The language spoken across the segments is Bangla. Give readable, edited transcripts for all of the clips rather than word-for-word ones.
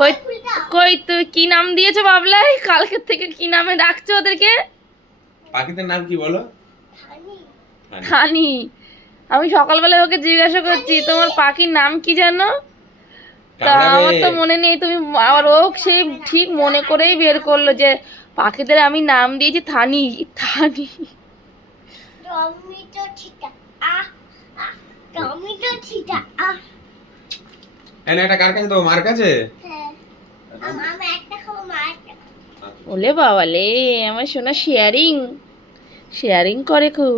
কই কই তুই কি নাম দিয়েছো বাবলাই? কালকে থেকে কি নামে ডাকছো ওদেরকে? পাখিদের নাম কি বলো? থানি। আমি সকালবেলা ওকে জিজ্ঞাসা করছি তোমার পাখির নাম কি জানো, তা আমার তো মনে নেই। তুমি আবার ও সেই ঠিক মনে করেই বের করলো যে পাখিদের আমি নাম দিয়েছি থানি। থানি টমেটো ছিটা টমেটো ছিটা এনে এটা কার কাছে দেবো? মার কাছে? হ্যাঁ আমি একটা খাবো মা একটা। ওলে বাবালে, আমার সোনা শেয়ারিং শেয়ারিং করে খুব।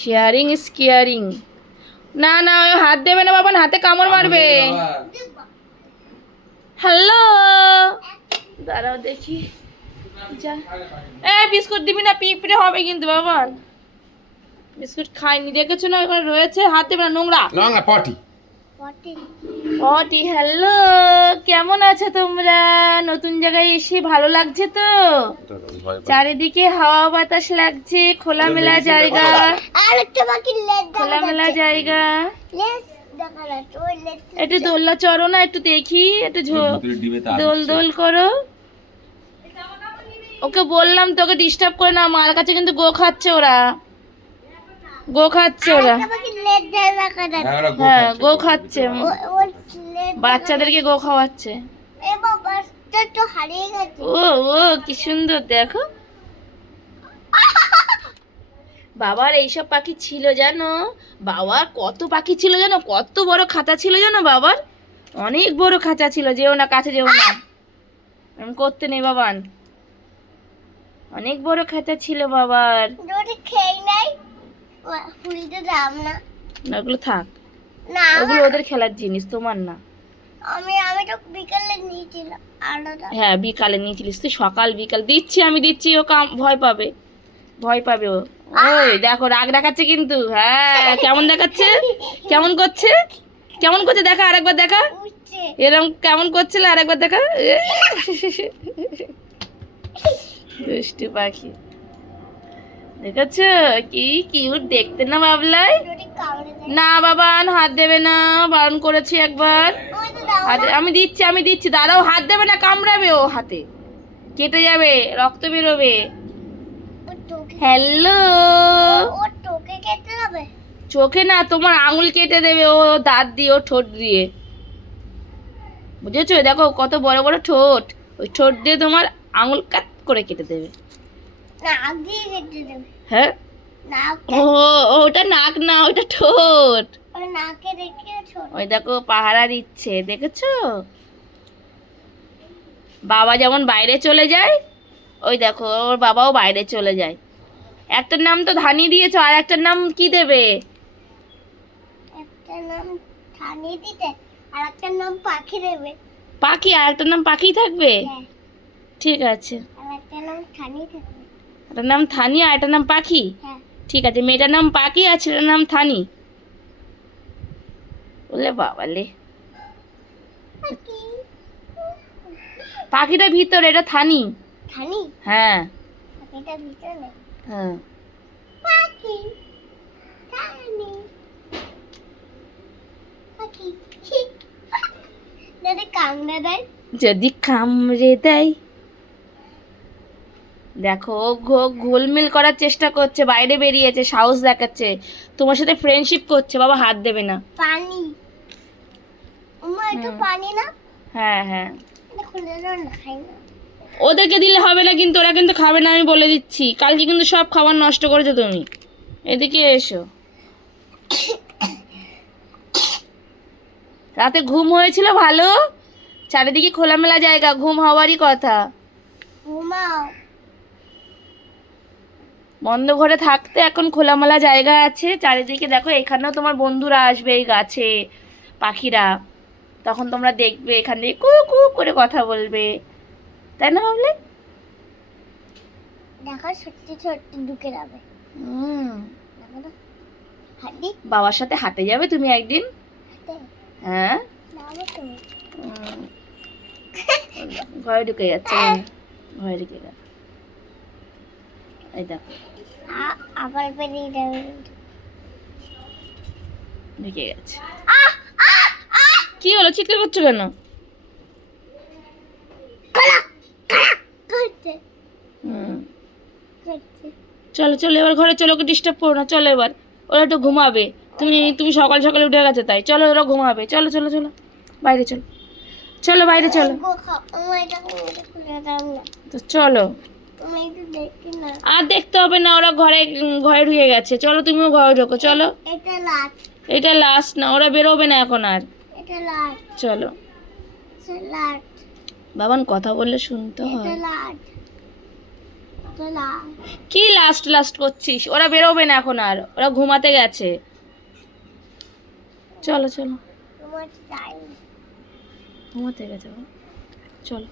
Sharing is caring. না না, ওই হাত দেবে না বাবা, হাতে কামড় মারবে। হ্যালো, দাঁড়াও দেখি। যা, বিস্কুট দিবি না, পিঁপড়ে হবে কিন্তু বাবা। বিস্কুট খাইনি, দেখেছো না ওখানে রয়েছে, হাত দেবে না, নোংরা। নোংরা পটি। পটি। হ্যালো, কেমন আছো তোমরা? নতুন জায়গায় এসে ভালো লাগছে তো? চারিদিকে হাওয়া বাতাস লাগছে, খোলামেলা জায়গা। আর একটা বাকি লেজ খোলামেলা জায়গা। লেজ দেখা যাচ্ছে ওই লেজ। একটু দোলনা চড়ো না, একটু দেখি, একটু দোল দোল করো। ওকে বললাম তোকে ডিস্টার্ব করে না, মার কাছে কিন্তু গো খাচ্ছে ওরা। গো খাচ্ছে ওরা। একটা বাকি লেজ দেখা যাচ্ছে। হ্যাঁ, গো খাচ্ছে, ওই লেজ বাচ্চাদেরকে গো খাওয়াচ্ছে। এ বাবা তো হারিয়ে গেছে। ও ও কি সুন্দর দেখো। বাবার এইসব পাখি ছিল জানো? বাবার কত পাখি ছিল জানো? কত বড় খাঁচা ছিল জানো বাবার? অনেক বড় খাঁচা ছিল। যেও না, কাছে যেও না, এরকম করতে নেই বাবান। অনেক বড় খাঁচা ছিল বাবার। যদি খেয়ে নাই ফুলতে দাম না। না, ওগুলো থাক, না ওগুলো ওদের খেলার জিনিস, তোমার না। আমি তো বিকালে নিয়েছিলাম আলাদা। হ্যাঁ, বিকালে নিয়েছিলিস তুই, সকাল বিকাল দিচ্ছি, আমি দিচ্ছি, ও ভয় পাবে, ভয় পাবে ও। ওই দেখো রাগ দেখাচ্ছে কিন্তু। হ্যাঁ, কেমন দেখাচ্ছে, কেমন করছে, কেমন করছে দেখা, আরেকবার দেখা। উঠছে এরকম কেমন করছিল, আরেকবার দেখা। দুষ্টু পাখি, দেখেছো কি কিউট দেখতে না বাবলাই? যদি কামড়ে দেয়। না বাবান, হাত দেবে না, বারণ করেছি একবার। ওই তো দাও আমি দিচ্ছি, আমি দিচ্ছি, দাঁড়াও, হাত দেবে না, কামড়াবে ও, হাতে কেটে যাবে, রক্ত বেরোবে। ও তোকে হ্যালো, ও তোকে খেতে হবে। চোখে না, তোমার আঙুল কেটে দেবে ও, দাঁত দিয়ে, ও ঠোঁট দিয়ে, বুঝেছো? দেখো কত বড় বড় ঠোঁট, ওই ঠোঁট দিয়ে তোমার আঙুল কাট করে কেটে দেবে। নাক দিয়ে কেটে দেবে। হ্যাঁ, নাক ও ওটা নাক না, ওটা ঠোঁট। ওই নাকে রেখে ছোট। ওই দেখো পাহারা দিচ্ছে, দেখেছো? বাবা যেমন বাইরে চলে যায়, ওই দেখো ওর বাবাও বাইরে চলে যায়। একটার নাম তো ধানি দিয়েছো, আর একটার নাম কি দেবে? একটা নাম ঠানি দিতে আর একটা নাম পাখি দেবে। পাখি, আর একটার নাম পাখি থাকবে? হ্যাঁ ঠিক আছে, আর একটা নাম ঠানি থাকবে। একটার নাম থানি আর একটার নাম পাখি। হ্যাঁ ঠিক আছে, মেয়েটার নাম পাখি আর ছেলেটার নাম থানি। বলে বাবালে, পাখি পাখিটা ভিতরে, এটা থানি। ঠানি হ্যাঁ পাখিটা ভিতরে। হ্যাঁ, পাখি ঠানি পাখি যদি কামড়ে দেয়। যদি কামড়ে দেয়। দেখো ও ঘোলমেল করার চেষ্টা করছে, বাইরে বেরিয়েছে, সাহস দেখাচ্ছে, তোমার সাথে ফ্রেন্ডশিপ করছে। বাবা হাত দেবে না। পানি একটু পানি না। হ্যাঁ হ্যাঁ, এটা খুলে দাও না, খাই না। ওদেরকে দিলে হবে না কিন্তু, ওরা কিন্তু খাবে না, আমি বলে দিচ্ছি। কালকে কিন্তু সব খাবার নষ্ট করেছো তুমি। এদিকে এসো। রাতে ঘুম হয়েছিল ভালো? চারিদিকে খোলামেলা জায়গা, ঘুম হওয়ারই কথা। ঘুমাও। বন্ধ ঘরে থাকতে এখন খোলামেলা জায়গা আছে চারিদিকে। দেখো এখানেও তোমার বন্ধুরা আসবে, এই গাছে পাখিরা, তখন তোমরা দেখবে এখান থেকে কু কু করে কথা বলবে, তাই না ভাবলে? দেখো সত্যি সত্যি ঢুকে যাবে। দেখো তো হাঁটি বাবার সাথে হাঁটে যাবে তুমি একদিন? হাঁটে হ্যাঁ, যাবো তো। ঘরে ঢুকে যাচ্ছে, ঘরে ঢুকে গেল, এই দেখো আবার বেরিয়ে যাবে। ঢুকে গেছে। কি হলো? চিৎকার করছো কেন? করছে হুম, করছে চলো চলো এবার ঘরে চলো, ওকে ডিস্টার্ব করো না, চলো এবার ওরা একটু ঘুমাবে। তুমি সকাল সকালে উঠে গেছে তাই, চলো ওরা ঘুমাবে, চলো চলো চলো বাইরে চলো, চলো বাইরে চলো। আমার এটা খুলে দাও না, তো চলো, তুমি একটু দেখি না। আর দেখতে হবে না, ওরা ঘরে ঢুকে গেছে, চলো তুমিও ঘরে ঢোকো, চলো। এটা লাস্ট, এটা লাস্ট না, ওরা বেরোবে না এখন আর, এটা লাস্ট, চলো। এটা লাস্ট, বাবান কথা বললে শুনতে এটা হয়। লাস্ট, এটা লাস্ট। কি লাস্ট লাস্ট করছিস? ওরা বেরোবে না এখন আর, ওরা ঘুমাতে গেছে, চলো চলো। তোমার টাইম ঘুমাতে গেছে বাবা। চলো।